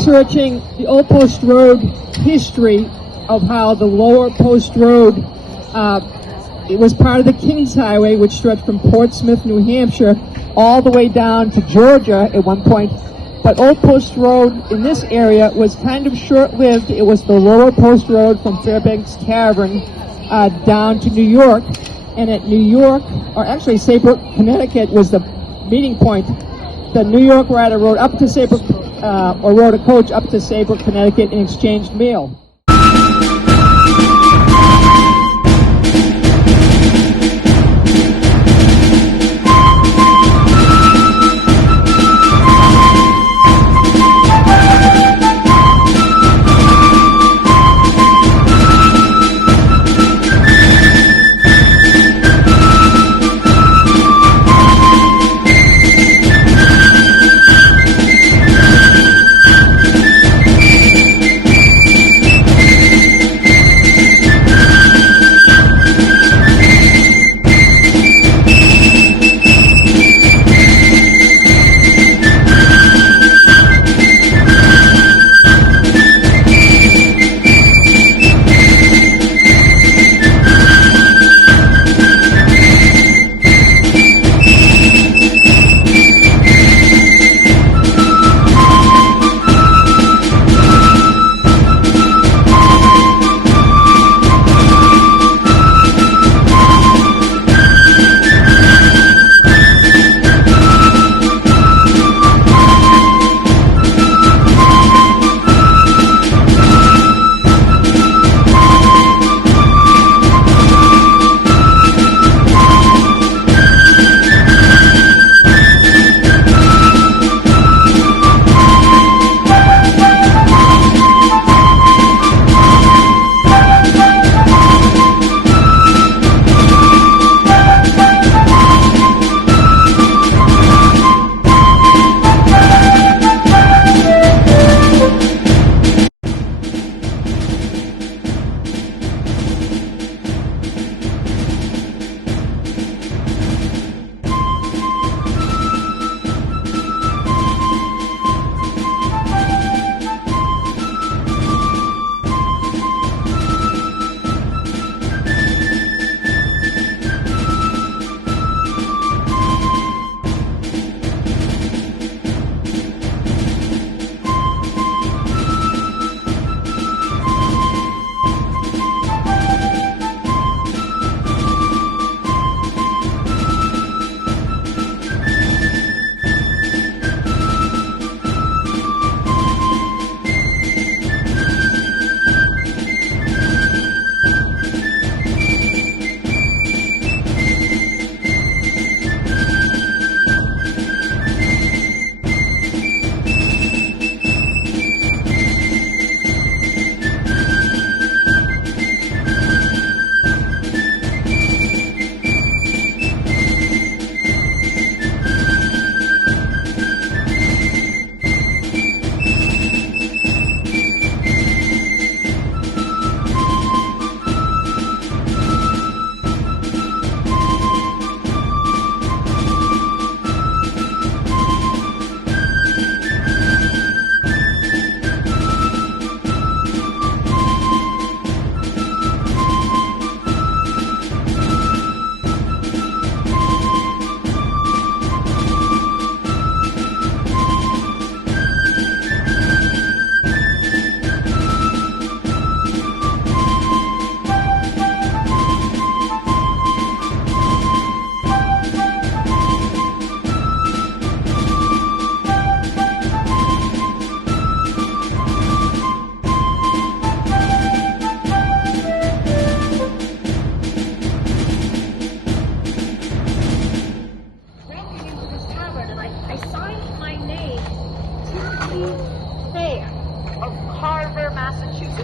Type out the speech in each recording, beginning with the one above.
researching the Old Post Road history of how the Lower Post Road, it was part of the Kings Highway, which stretched from Portsmouth, New Hampshire, all the way down to Georgia at one point. But Old Post Road in this area was kind of short-lived. It was the Lower Post Road from Fairbanks Tavern down to New York. And at New York, or actually Saybrook, Connecticut was the meeting point. The New York rider rode up to Saybrook, or rode a coach up to Saybrook, Connecticut and exchanged mail.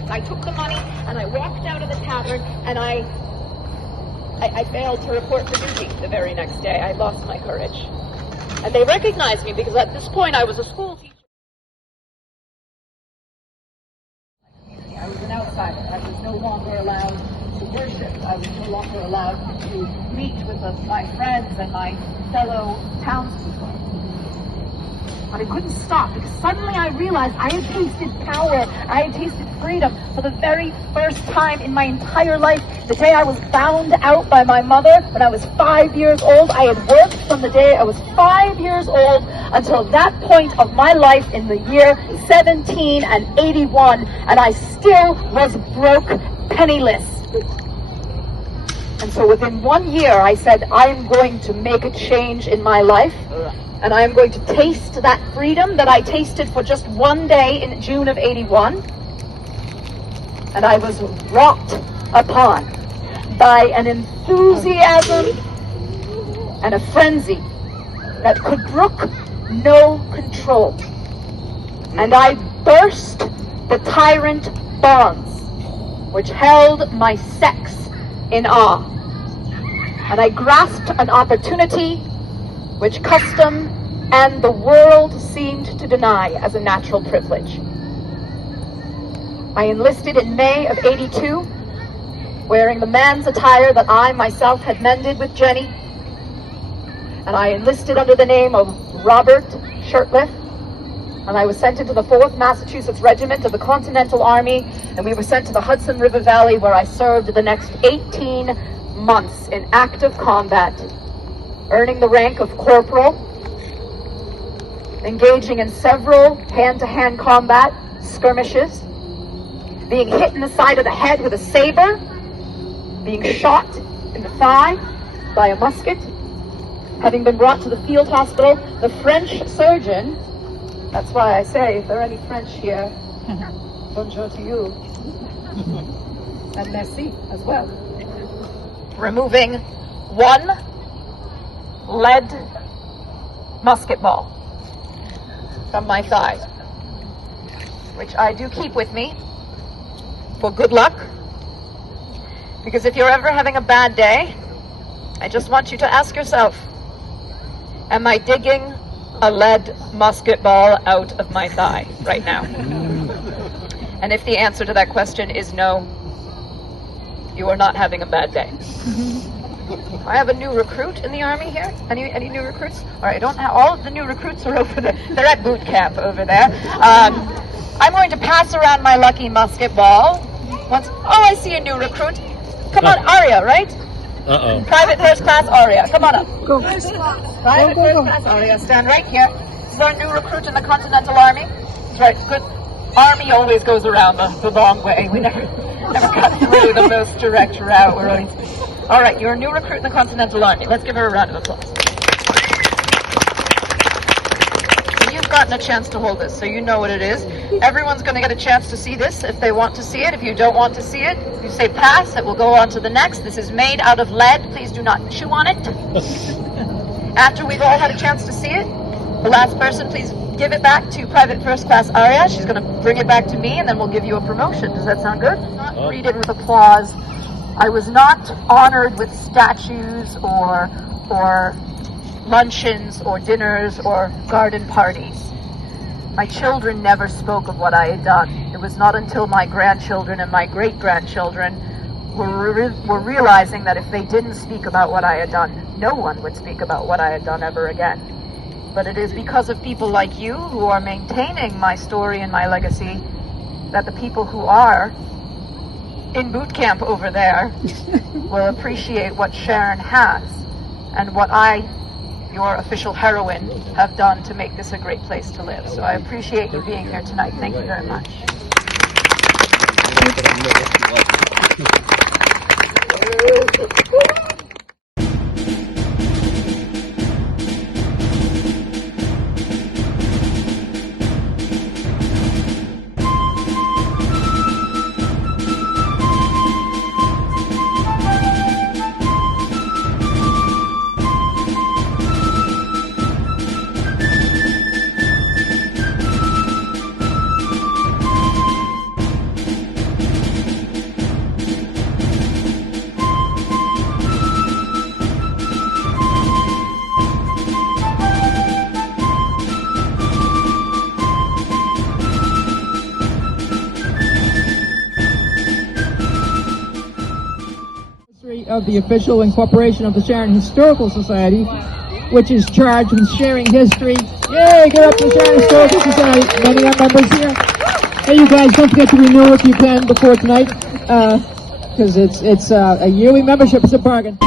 I took the money and I walked out of the tavern and I failed to report for duty the very next day. I lost my courage. And they recognized me because at this point I was a school teacher. I was an outsider. I was no longer allowed to worship. I was no longer allowed to meet with my friends and my fellow townspeople. But I couldn't stop because suddenly I realized I had tasted power. I had tasted freedom for the very first time in my entire life. The day I was bound out by my mother when I was 5 years old, I had worked from the day I was 5 years old until that point of my life in the year 1781, and I still was broke, penniless. And so within 1 year, I said, I am going to make a change in my life, and I am going to taste that freedom that I tasted for just one day in June of 81. And I was wrought upon by an enthusiasm and a frenzy that could brook no control. And I burst the tyrant bonds which held my sex in awe. And I grasped an opportunity which custom and the world seemed to deny as a natural privilege. I enlisted in May of 82, wearing the man's attire that I myself had mended with Jenny. And I enlisted under the name of Robert Shirtliff. And I was sent into the 4th Massachusetts Regiment of the Continental Army, and we were sent to the Hudson River Valley, where I served the next 18 months in active combat, earning the rank of corporal, engaging in several hand-to-hand combat skirmishes, being hit in the side of the head with a saber, being shot in the thigh by a musket, having been brought to the field hospital. The French surgeon, that's why I say, if there are any French here, bonjour to you, and merci as well. Removing one lead musket ball from my thigh, which I do keep with me for good luck, because if you're ever having a bad day, I just want you to ask yourself, am I digging a lead musket ball out of my thigh right now? And if the answer to that question is no, you are not having a bad day. I have a new recruit in the Army here. Any new recruits? All right, I don't have, all of the new recruits are over there. They're at boot camp over there. I'm going to pass around my lucky musket ball. I see a new recruit. Come on, Aria, right? Uh-oh. Private First Class Aria, come on up. Go. Private First Class Aria, stand right here. This is our new recruit in the Continental Army. That's right, good. Army always goes around the long way. We never cut through the most direct route. All right, you're a new recruit in the Continental Army. Let's give her a round of applause. So you've gotten a chance to hold this, so you know what it is. Everyone's going to get a chance to see this if they want to see it. If you don't want to see it, you say pass. It will go on to the next. This is made out of lead. Please do not chew on it. After we've all had a chance to see it, the last person, please give it back to Private First Class Aria. She's going to bring it back to me, and then we'll give you a promotion. Does that sound good? Not greeted with applause. I was not honored with statues or luncheons or dinners or garden parties. My children never spoke of what I had done. It was not until my grandchildren and my great-grandchildren were realizing that if they didn't speak about what I had done, no one would speak about what I had done ever again. But it is because of people like you who are maintaining my story and my legacy that the people who are in boot camp over there will appreciate what Sharon has and what I, your official heroine, have done to make this a great place to live. So I appreciate you being here tonight. Thank you very much. of the official incorporation of the Sharon Historical Society, which is charged with sharing history. Yay, get up to the Sharon Historical Society. Many are members here. Hey, you guys, don't forget to renew if you can before tonight, because it's a yearly membership. It's a bargain.